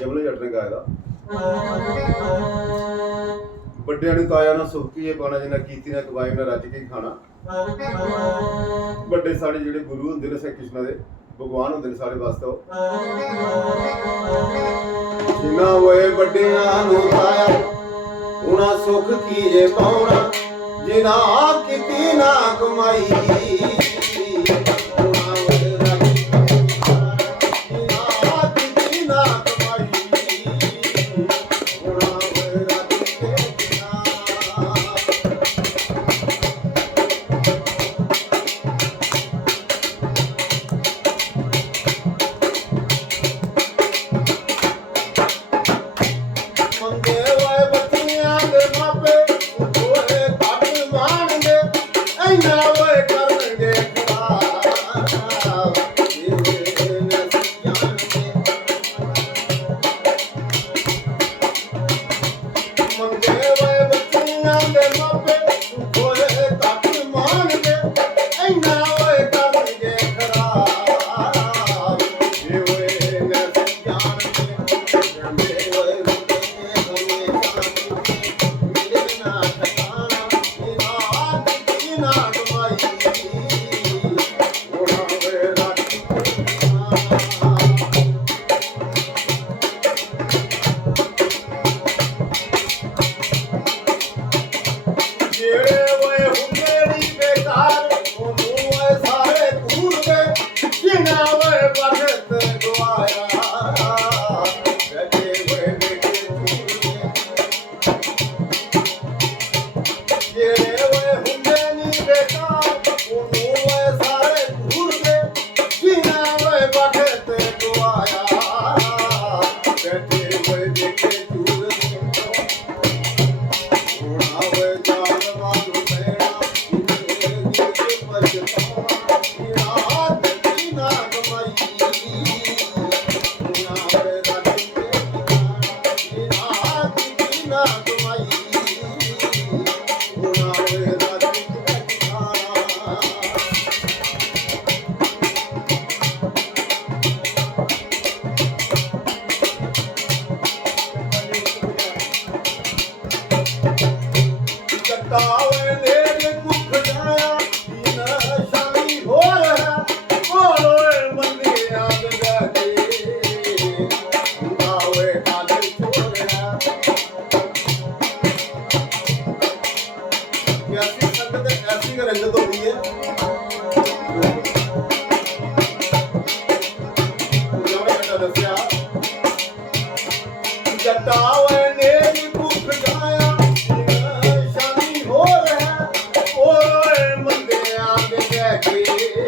ਜਮਲੇ ਜੱਟ ਨੇ ਗਾਇਆ ਦਾ। ਵੱਡਿਆਂ ਨੂੰ ਤਾਇਆ ਨਾ ਸੁੱਖ ਕੀ ਇਹ ਪਾਣਾ, ਜਿੰਨਾ ਕੀਤੀ ਨਾ ਕਮਾਈ ਨਾ ਰੱਜ ਕੇ ਖਾਣਾ। ਵੱਡੇ ਸਾਡੇ ਜਿਹੜੇ ਗੁਰੂ ਹੁੰਦੇ ਨੇ, ਕ੍ਰਿਸ਼ਨ ਦੇ ਭਗਵਾਨ ਹੁੰਦੇ ਨੇ ਸਾਡੇ ਵਾਸਤੇ। ਜਿੰਨਾ ਹੋਏ ਵੱਡਿਆਂ ਨੂੰ ਤਾਇਆ ਉਹਨਾਂ ਸੁੱਖ ਕੀ ਇਹ ਪਾਉਣਾ, ਜਿਨਾ ਕੀਤੀ ਨਾ ਕਮਾਈ। रंगत होती है। जटावे ने भूख गाया शादी हो रहा, ओ मंदे आगे बैठे